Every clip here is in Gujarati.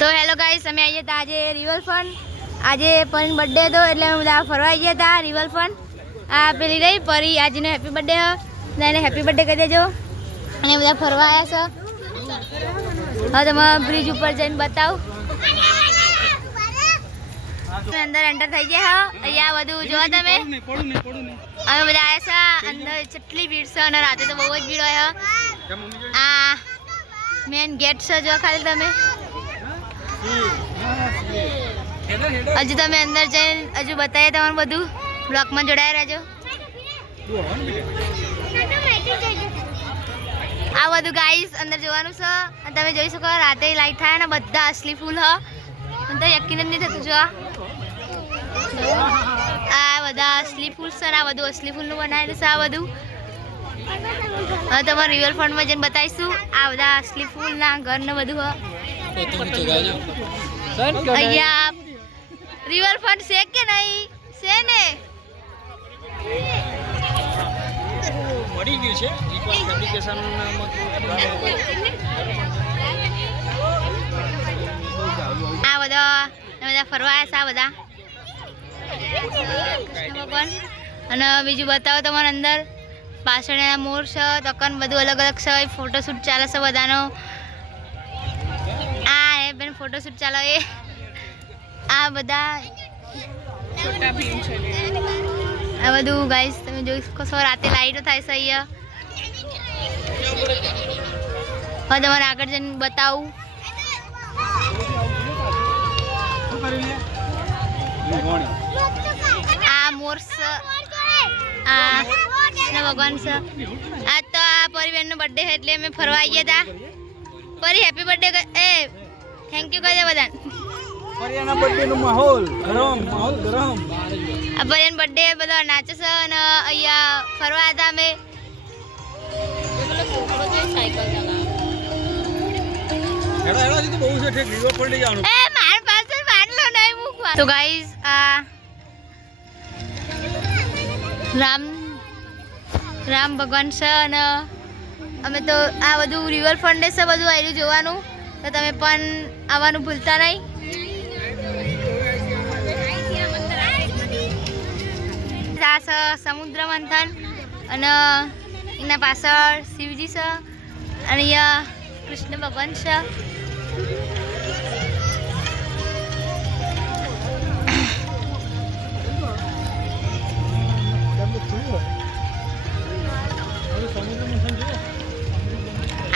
તો હેલો ગાઈસ અમે આવી હતા આજે રિવરફ્રન્ટ આજે પરીનો બર્થડે હતો એટલે અમે બધા ફરવા ગયા હતા રિવરફ્રન્ટ આ પેલી રહી પરી આજનો હેપી બર્થડે એને હેપી બર્થડે કહી દેજો. અને બધા ફરવા આવ્યા છે. હવે તમે બ્રિજ ઉપર જઈને બતાવું. અંદર એન્ટર થઈ ગયા હા. અહીંયા બધું જોવા તમે. અમે બધા આવ્યા છે અંદર કેટલી ભીડ છે અને રાતે તો બહુ જ ભીડ હોય. આ મેન ગેટ છે જો ખાલી તમે. હજુ તમે અંદર જઈને હજુ બતાવીએ તમારું બધું. બ્લોકમાં જોડાયા રહેજો. આ બધું ગાઈસ અંદર જોવાનું છે. અને તમે જોઈ શકો રાતે લાઈટ થાય ને બધા અસલી ફૂલ હ. તો યકીન જ નહીં થતું, જો. આ. બધા અસલી ફૂલ છે ને આ બધું અસલી ફૂલનું બનાવેલું છે આ બધું. હવે તમારે રિવરફ્રન્ટમાં જઈને બતાવીશું. આ બધા અસલી ફૂલના ઘરને બધું, હ. અહીંયા રિવરફ્રન્ટ છે કે નહીં છે ને મળી ગયું છે આ બધા બધા ફરવા આવ્યા છે આ બધા ભગવાન અને બીજું બતાવો તમારે અંદર. પાછળના મોર છે, તકન બધું અલગ અલગ છે, ફોટોશૂટ ચાલે છે બધાનો. બેન ફોટોશૂટ ચાલો એ આ બધા આ બધું ગાઈસ તમે જોઈ શકો છો રાતે લાઈટો થાય છે અહીંયા. હવે તમારે આગળ જઈને બતાવું. આ મોર આ ભગવાન છે. આ તો આ પરિવારનો બર્થડે છે એટલે અમે ફરવા આવી ગયા હતા પરી હેપી બર્થડે એ થેન્ક યુ કહી દે બધાને પરિયાના બર્થડે નો માહોલ ગરમ માહોલ ગરમ. આ પરિયાન બર્થડે બધા નાચે છે અને અહીંયા ફરવા હતા અમે. હેડો હેડો તો બહુ છે ઠેક રિવર ફ્રન્ટ જવાનું એ માર પાસે વાંદલો નહીં મૂકવા. તો ગાઈઝ આ રામ રામ ભગવાન છે અને અમે તો આ બધું રિવર ફ્રન્ટ છે બધું આવ્યું જોવાનું. તો તમે પણ આવવાનું ભૂલતા નહીં. આ સમુદ્ર મંથન અને એના પાછળ શિવજી છે અને અહીંયા કૃષ્ણ ભગવાન છે.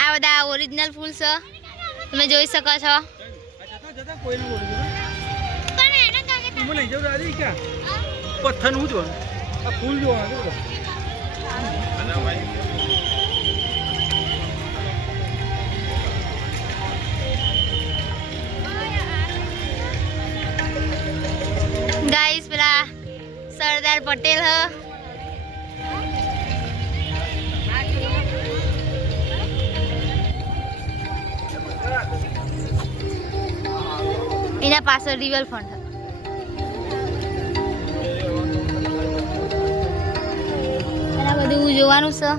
આ બધા ઓરિજિનલ ફૂલ છે. તમે જોઈ શકો છો. પથ્થર હું જોવાનું? આ ફૂલ જોવાનું ગાઈસ પેલા સરદાર પટેલ હ. એના પાછળ રિવર ફ્રન્ટ બધું જોવાનું છે.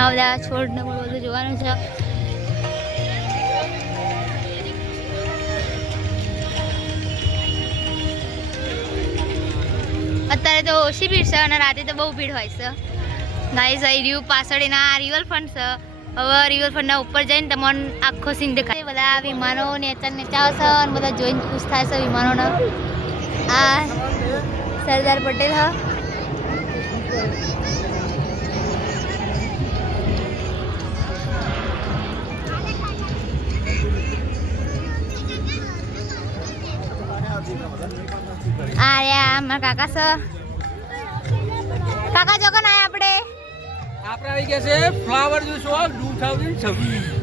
આ બધા છોડ ને બધું જોવાનું છે. અત્યારે તો ઓછી ભીડ છે અને રાતે તો બહુ ભીડ હોય છે. ગાઈઝ અહીં રહ્યું પાછળ એના રિવરફ્રન્ટ છે. હવે રિવરફ્રન્ટના ઉપર જઈને તમને આખો સીન દેખાય. બધા વિમાનો નેચરને ચાવશો અને બધા જોઈને ખુશ થશે વિમાનોના. આ સરદાર પટેલ હા. આ મારા કાકા સર કાકા જોકો ના આપણે? આપણે આવી ગયા છે ફ્લાવર જો શો 2026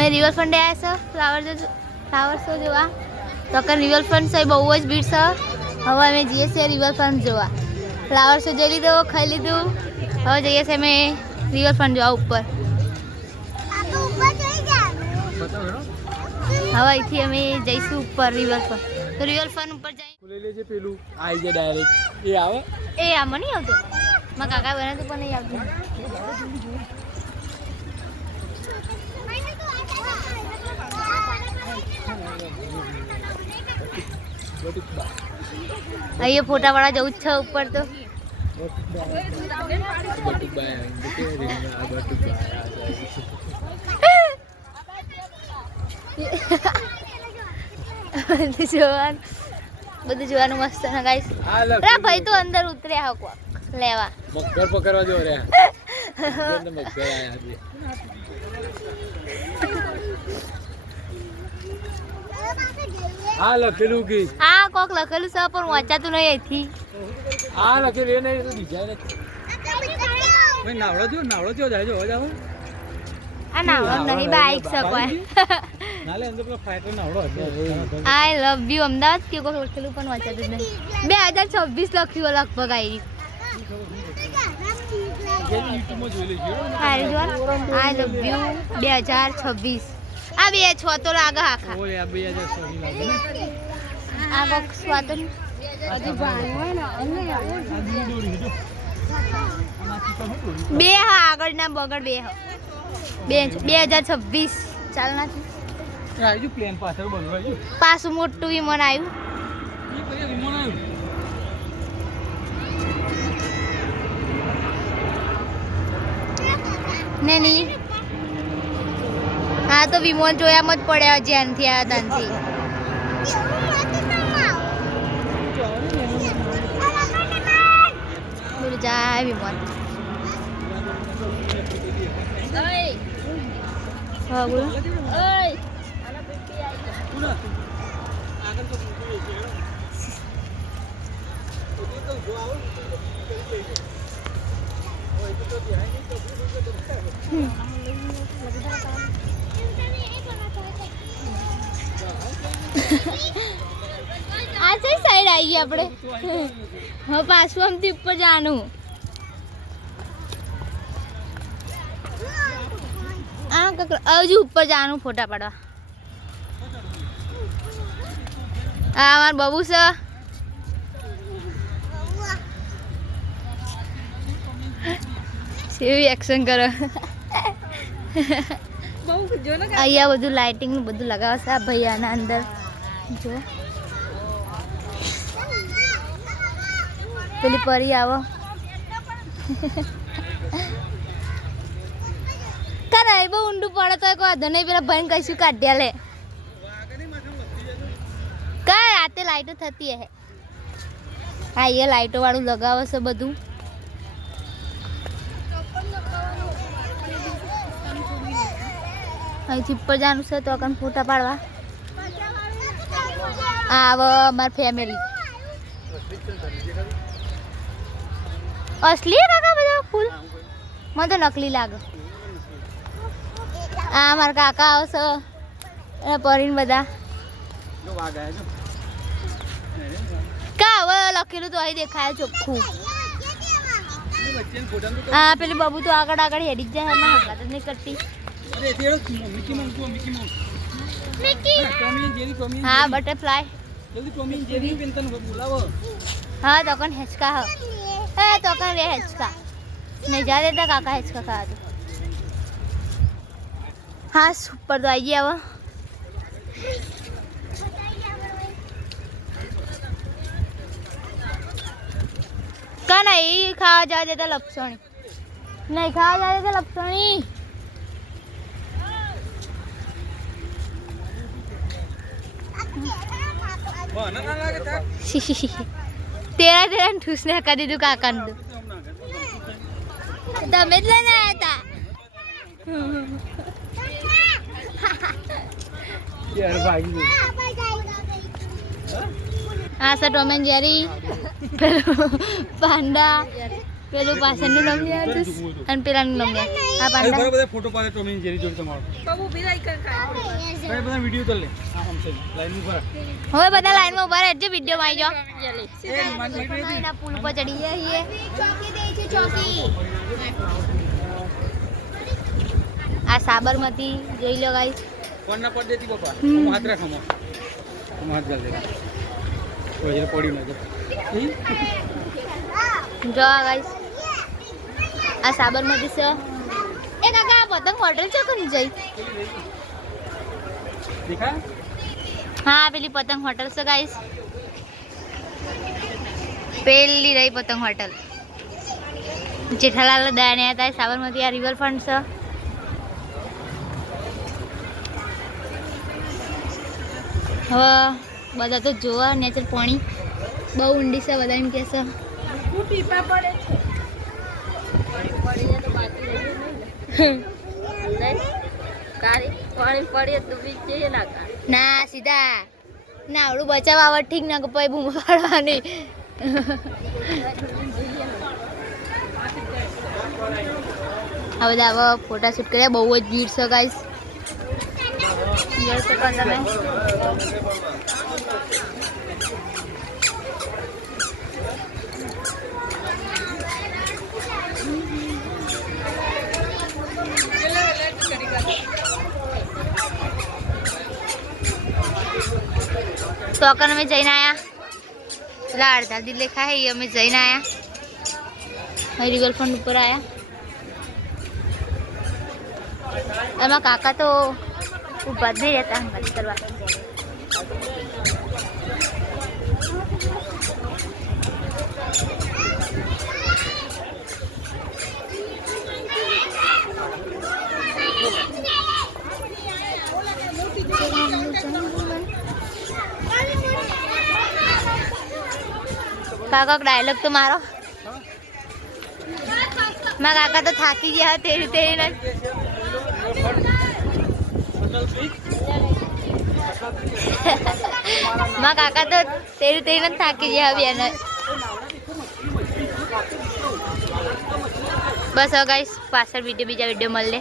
અમે રિવરફ્રન્ટ આવ્યા છે? ફ્લાવર જો ફ્લાવર શો જોવા? તો કે રિવરફ્રન્ટ છે બહુ જ ભીડ છે. હવે અમે જઈએ છીએ રિવરફ્રન્ટ જોવા. ફ્લાવર શો જોઈ લીધો ખાઈ લીધું. હવે જઈએ છીએ અમે રિવરફ્રન્ટ જોવા ઉપર. હવે અહીંથી અમે જઈશું ઉપર રિવરફ્રન્ટ તો રિવરફ્રન્ટ ઉપર જઈ ખોલી લેજે પેલું. આવી જાય ડાયરેક્ટ એ આવે? એ આમાં નહીં આવતો? મારા કાકા બનાવતું પણ નહીં આવતું. અહીંયા ફોટા વાળા જવું જ છે ઉપર તો. બધું જોવાનું. બધું જોવાનું મસ્ત ને ગાઈસ રા ભાઈ તો અંદર ઉતર્યા હો લેવા. મગર પકડવા જો રે. મગર આયા છે આ લખેલું કે? આ કોક લખેલું છે પણ વાંચાતું નહીં અહીંથી. આ લખેલું એ નહીં તો બીજા ભાઈ નાવડો જો નાવડો જો જાય જો આવે આ નાવડો નહીં બાઈક શકવાય નાલે અંદર પેલો ફાઈટર નાવડો હતો. આઈ લવ યુ અમદાવાદ કે કોક લખેલું પણ વાંચાતું નહીં. બે હજાર છવ્વીસ લખ્યું લગભગ આવી યુટ્યુબમાં જોઈ લેજો. આઈ લવ યુ બે હજાર છવ્વીસ. આ બે છ તો લાગે આખા. ઓલે આ બે હજાર સોની લાગે. ને આ કોક સ્વાતન હજુ બે હા આગળના બગડ બે હા. બે બે હજાર છવ્વીસ. ચાલ નાખી. પ્લેન પાછળ બનવાયું પાછું મોટું વિમાન આવ્યું. વિમાન આવ્યું? ને નહીં હા તો વિમોન જોયામાં જ પડ્યા આવ્યા ત્યાંથી બોલો જાય વિમોન. હા બોલો. આ છે સાઈડ આવી ગઈ આપણે? હવે પાછું આમથી ઉપર જવાનું. આ કકડ હજુ ઉપર જવાનું ફોટા પાડવા. આ અમાર બબુ છે. સેવી એક્શન કરો. અહીંયા બધું લાઇટિંગ બધું લગાવશે આ ભૈયાના અંદર. જો. પેલી પરી આવો. કરે બહુ ઊંડું પડે તો એક વાંધો નહીં, પેલા ભાઈને કહીશું કાઢ્યા લે. કઈ રાતે લાઈટો થતી હે. હા, એ લાઈટો વાળું લગાવશે બધું. અહીંથી ઉપર જવાનું છે તો અકન ફોટા પાડવા. આવો અમાર ફેમિલી અસલી કાકા બધા ફૂલ? મને તો નકલી લાગે. આ મારા કાકા આવશે. અને પરીને બધા. કા હવે લખેલું તો અહીં દેખાય ચોખ્ખું. આ પેલી બાબુ તો આગળ આગળ હેડી જ જાય હંગાત નહીં કરતી. અરે તે મિકી માઉસ જો Mickey Mouse Tommy and Jerry Tommy and હા જેરી. બટરફ્લાય જલ્દી ટોમી એન્ડ જેરી પેન તને બોલાવો હા તો કન હેચકા હ એ તો કન રે હેચકા નહીં જા દેતા કાકા હેચકા ખાવા તો હા સુપર તો આવી ગયા હવે કા નહીં ખાવા જવા દેતા લપસણી નહીં ખાવા જવા દેતા લપસણી મને ના લાગે તાર તેરા તેરા ઠૂસ ને કરી દીધું કાકાનું. તમે જ લઈને આવ્યા હતા આ sir Tom and Jerry panda પેલું પાછળનું નામ યાદ છે? અને પેલાનું નામ યાદ. આ બરાબર બધા ફોટો પાડે ટોમી જેરી જોડે તમારો. ભાઈ બધા વિડિયો કર લે. હા આમ છે લાઈન ઉપર હવે બધા લાઈનમાં ઊભા રહેજો વીડિયો માં આવી એ માન મીઠી હતી પુલ પર ચડી જઈએ આ સાબરમતી જોઈ લો ગાઈસ કોણ ના પડ દેતી બાપા હું હાથ રાખ હું હાથ ચાલ દે કોઈ પડી ના જો ગાઈસ આ સાબરમતી છે. એ કાકા આ પતંગ હોટલ છે કોની જઈ? હા પેલી પતંગ હોટલ છે ગાઈસ પેલી રહી પતંગ હોટલ. જેઠાલાલ દયાને હતા સાબરમતી આ રિવરફ્રન્ટ છે. હવે બધા તો જોવા નેચર પાણી બહુ ઊંડી છે બધા એમ કહે છે. ના સીધા. ના આવડું બચાવવા આવડ ઠીક ના પછી બૂમ પાડવાની. આ બધા હવે ફોટા શૂટ કર્યા બહુ જ ભીડ છે ગાઈસ જોઈ શકો તમે તો અમે જઈને આવ્યા પેલા અડધા દી લેખા હે અમે જઈને આવ્યા અહીં રિવરફ્રન્ટ ઉપર આવ્યા એમાં કાકા તો ઊભા જ નહીં રહેતા કરવા. કાકા ડાયલોગ તો મારો. મારા કાકા તો થાકી ગયા તે રીતે મારા કાકા તો તે રીતે થાકી ગયા એને. બસ હવે ગાઈસ પાછળ વીડિયો બીજા વીડિયો મળે